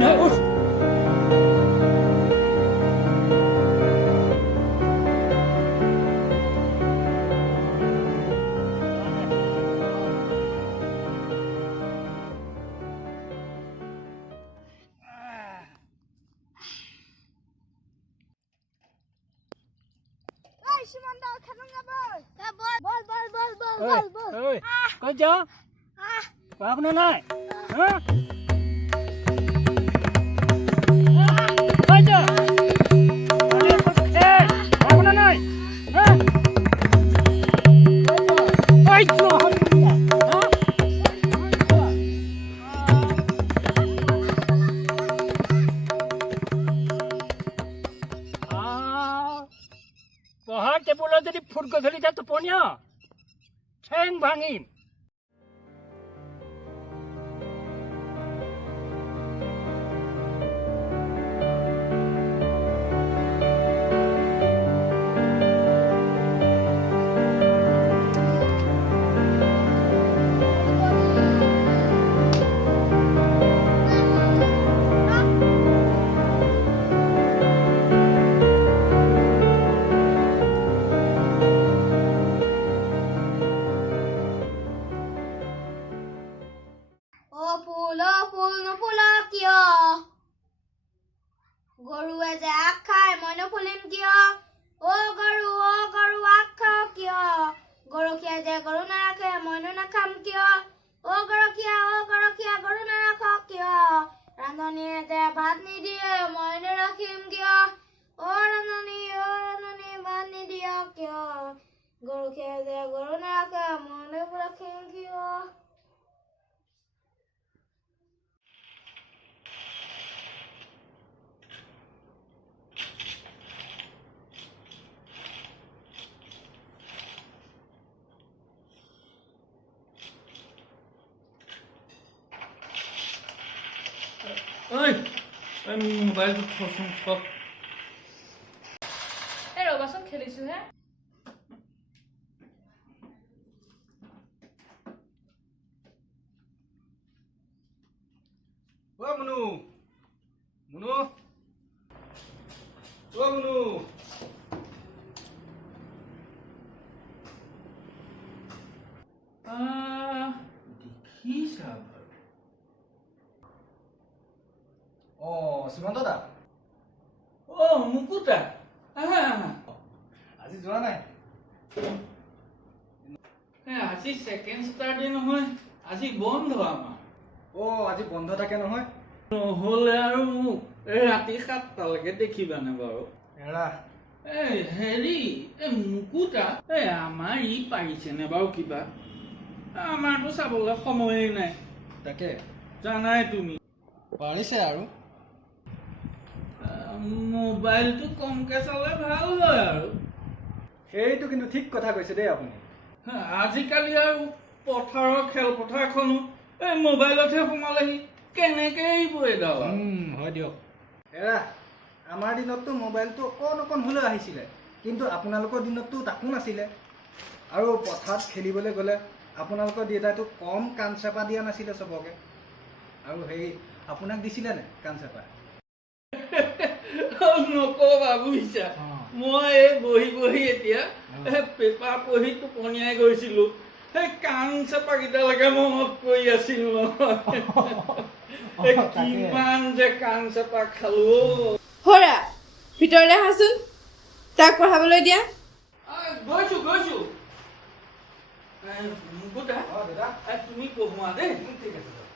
নহয় উঠ কই যা পাগনা নাই হ্যাঁ কই যা আৰে এ পাগনা নাই হ্যাঁ কই যা পঢ়াৰ টেবুলত যদি ফুট গধূলি যা টোপনিয়া ঠেং ভাঙিম গৰুৱে যে আগ খায় মই নফুলিম কিয় অ গৰু আগ খাও কিয় গৰখীয়া যে গৰু নাৰাখে মইনো নাখাম কিয় অ গৰখীয়া গৰু নাৰাখ কিয় ৰান্ধনীয়ে যে ভাত নিদিয়ে মইনো ৰাখিম কিয় অ ৰান্ধনী ভাত নিদিয় কিয় গৰখীয়া যে গৰু নাৰাখে মইনো ৰাখিম কিয় ঐ মোবাইলটো থচোন থক এই ৰবাচোন খেলিছো হে ও মুনু মুনু ও মুনু দেখিছা ও সীমন্ত দা ও মুকুতা আহা আহা আজি যোৱা নাই আজি সেকেন্ড স্টাৰ্টে নহয় আজি বন্ধ আমাৰ ও আজি বন্ধ থাকে নহয় নহ'লে আৰু মোক এই ৰাতি 7টালৈকে দেখিবানে বাৰু এৰা এই হেৰি এই মুকুতা এই আমাৰ ই পাৰিছেনে বাৰু কিবা আমাৰতো চাবলৈ সময়েই নাই তাকে জানাই তুমি পাৰিছে আৰু মোবাইলটো কমকে চালে ভাল হয় আৰু সেইটো কিন্তু ঠিক কথা কৈছে দেই আপুনি আজিকালি আৰু পথাৰৰ খেলপথাৰখনো এই মোবাইলতহে সোমালেহি কেনেকে এৰিব এডাল হয় দিয়ক এৰা আমাৰ দিনততো মোবাইলটো অকণ হ'লেও আহিছিলে কিন্তু আপোনালোকৰ দিনততো তাকো নাছিলে আৰু পথাৰত খেলিবলৈ গ'লে আপোনালোকৰ দেউতাইতো কম কাণ চেপা দিয়া নাছিলে চবকে আৰু সেই আপোনাক দিছিলে নে কাণ চেপা নকবা বুজিছা মই এই বহি এতিয়া পেপাৰ পঢ়ি টোপনিয়াই গৈছিলো সেই কাণ চেপাকেইটালৈকে মনত পৰি আছিল নহয় কিমান যে কাণ চেপা খালো হৰা ভিতৰলৈ আহাচোন তাক পঢ়াবলৈ দিয়া গৈছো মুকুতা তুমি পঢ়োৱা দেই ঠিক আছে